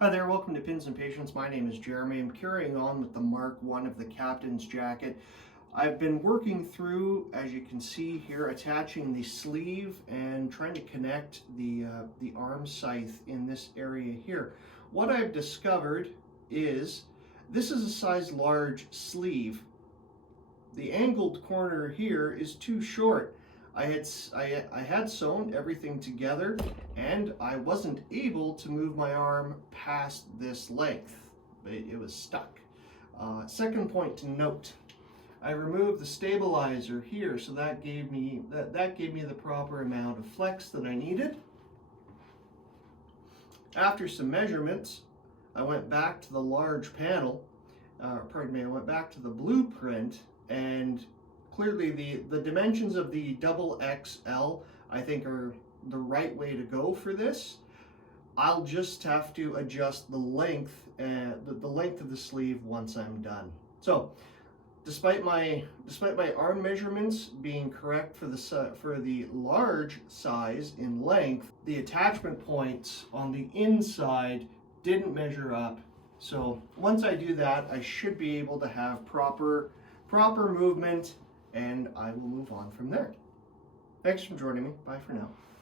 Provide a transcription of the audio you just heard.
Hi there, welcome to Pins and Patience. My name is Jeremy. I'm carrying on with the Mark I of the Captain's Jacket. I've been working through, as you can see here, attaching the sleeve and trying to connect the arm scythe in this area here. What I've discovered is this is a size large sleeve. The angled corner here is too short. I had sewn everything together and I wasn't able to move my arm past this length. It was stuck. Second point to note, I removed the stabilizer here, so that gave me the proper amount of flex that I needed. After some measurements, I went back to the large panel, I went back to the blueprint, and clearly the dimensions of the double XL I think are the right way to go for this. I'll just have to adjust the length of the sleeve once I'm done. So despite my arm measurements being correct for the large size in length, the attachment points on the inside didn't measure up. So once I do that, I should be able to have proper movement, and I will move on from there. Thanks for joining me. Bye for now.